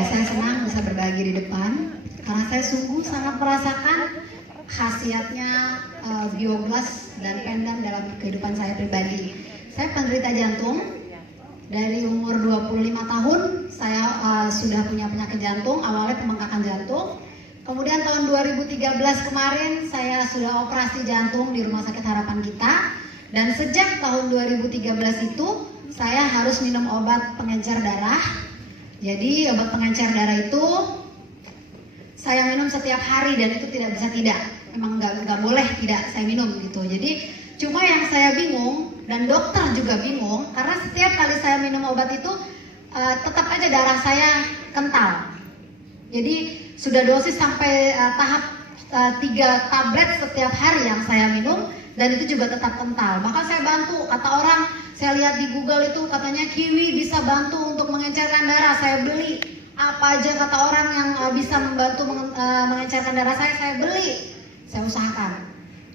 Ya, saya senang bisa berbagi di depan karena saya sungguh sangat merasakan khasiatnya biogas dan pendan dalam kehidupan saya pribadi. Saya penderita jantung. Dari umur 25 tahun saya sudah punya penyakit jantung, awalnya pembengkakan jantung. Kemudian tahun 2013 kemarin saya sudah operasi jantung di Rumah Sakit Harapan Kita. Dan sejak tahun 2013 itu saya harus minum obat pengencer darah. Jadi obat pengencer darah itu saya minum setiap hari dan itu tidak bisa tidak. Emang nggak boleh tidak saya minum gitu. Jadi cuma yang saya bingung dan dokter juga bingung karena setiap kali saya minum obat itu tetap aja darah saya kental. Jadi sudah dosis sampai tahap 3 tablet setiap hari yang saya minum dan itu juga tetap kental. Bahkan saya bantu, kata orang, saya lihat di Google itu katanya kiwi bisa bantu untuk mengencerkan darah. Saya beli apa aja kata orang yang bisa membantu mengencerkan darah saya beli, saya usahakan.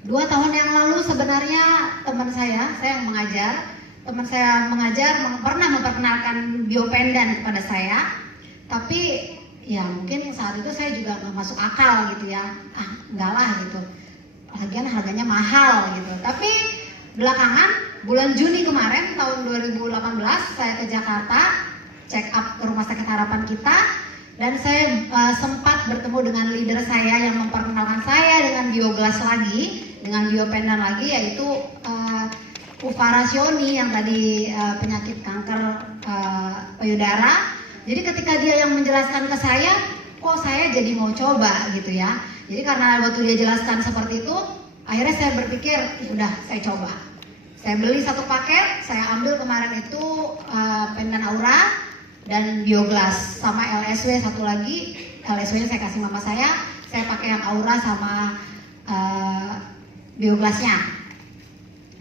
2 tahun yang lalu sebenarnya teman saya yang mengajar, pernah memperkenalkan biopendan kepada saya, tapi ya mungkin saat itu saya juga nggak masuk akal gitu ya, enggak lah gitu, lagian harganya mahal gitu. Tapi belakangan bulan Juni kemarin tahun 2018 saya ke Jakarta, check up ke Rumah Sakit Harapan Kita, dan saya sempat bertemu dengan leader saya yang memperkenalkan saya dengan biogas lagi, dengan biopendan lagi, yaitu Ufa Rasyoni yang tadi penyakit kanker payudara. Jadi ketika dia yang menjelaskan ke saya, kok saya jadi mau coba gitu ya. Jadi karena waktu dia jelaskan seperti itu, akhirnya saya berpikir, udah saya coba. Saya beli 1 paket, saya ambil kemarin itu pendan aura dan bioglas sama LSW 1 lagi. LSW-nya saya kasih mama saya pakai yang aura sama bioglasnya.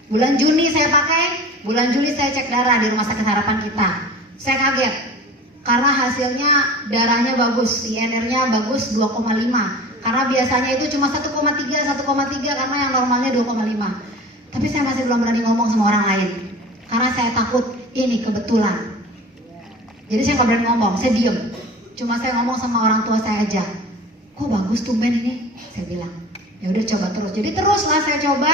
Bulan Juni saya pakai, bulan Juli saya cek darah di Rumah Sakit Harapan Kita. Saya kaget karena hasilnya darahnya bagus, INR-nya bagus 2,5. Karena biasanya itu cuma 1,3 karena yang normalnya 2,5. Tapi saya masih belum berani ngomong sama orang lain karena saya takut ini kebetulan. Jadi saya nggak berani ngomong, saya diem. Cuma saya ngomong sama orang tua saya aja. Kok bagus tuh Ben ini? Saya bilang. Ya udah coba terus. Jadi teruslah saya coba.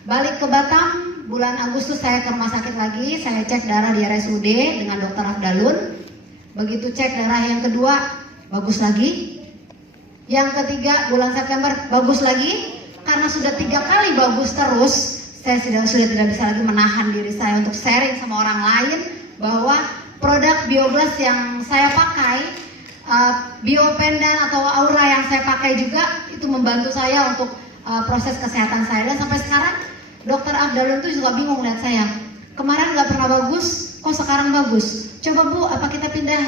Balik ke Batam, bulan Agustus saya ke rumah sakit lagi. Saya cek darah di RSUD dengan Dr. Afdalun. Begitu cek darah yang kedua, bagus lagi. Yang ketiga bulan September, bagus lagi. Karena sudah 3 kali bagus terus, saya sudah tidak bisa lagi menahan diri saya untuk sharing sama orang lain bahwa produk biogas yang saya pakai, biopendan atau aura yang saya pakai juga itu membantu saya untuk proses kesehatan saya. Dan sampai sekarang Dokter Afdalun itu juga bingung lihat saya. Kemarin nggak pernah bagus, kok sekarang bagus? Coba Bu, apa kita pindah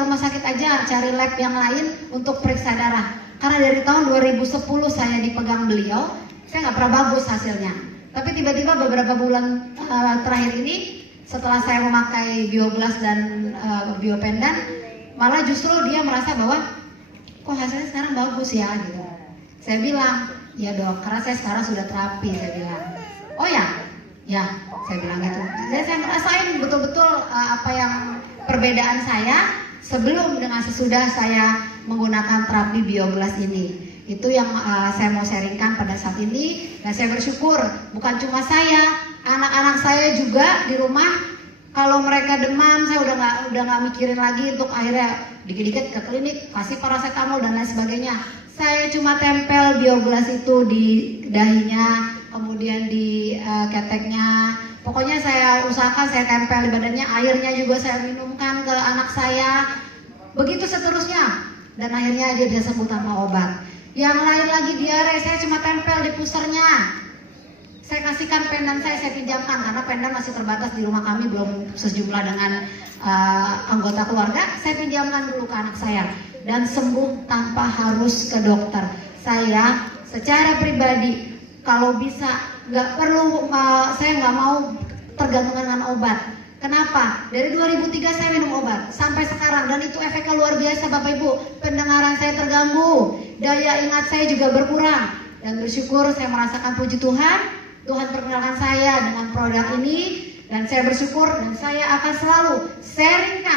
rumah sakit aja, cari lab yang lain untuk periksa darah. Karena dari tahun 2010 saya dipegang beliau, saya nggak pernah bagus hasilnya. Tapi tiba-tiba beberapa bulan terakhir ini, setelah saya memakai bioglas dan biopendan, malah justru dia merasa bahwa kok hasilnya sekarang bagus ya gitu. Saya bilang, ya dok, karena saya sekarang sudah terapi, saya bilang. Oh ya, saya bilang gitu. Jadi saya ngerasain betul-betul apa yang perbedaan saya sebelum dengan sesudah saya menggunakan terapi biogas ini. Itu yang saya mau sharingkan pada saat ini. Dan saya bersyukur bukan cuma saya, anak-anak saya juga di rumah. Kalau mereka demam, saya udah nggak mikirin lagi untuk akhirnya dikit-dikit ke klinik, kasih paracetamol dan lain sebagainya. Saya cuma tempel biogas itu di dahinya, kemudian di keteknya. Pokoknya saya usahakan saya tempel di badannya, airnya juga saya minumkan ke anak saya. Begitu seterusnya. Dan akhirnya dia bisa sembuh tanpa obat. Yang lain lagi diare, saya cuma tempel di pusernya. Saya kasihkan pendan saya pinjamkan karena pendan masih terbatas di rumah kami, belum sejumlah dengan anggota keluarga. Saya pinjamkan dulu ke anak saya dan sembuh tanpa harus ke dokter. Saya secara pribadi kalau bisa nggak perlu, saya nggak mau tergantung dengan obat. Kenapa? Dari 2003 saya minum obat sampai sekarang dan itu efeknya luar biasa Bapak Ibu. Pendengaran saya terganggu, daya ingat saya juga berkurang dan bersyukur saya merasakan puji Tuhan. Tuhan perkenalkan saya dengan produk ini dan saya bersyukur dan saya akan selalu sharingkan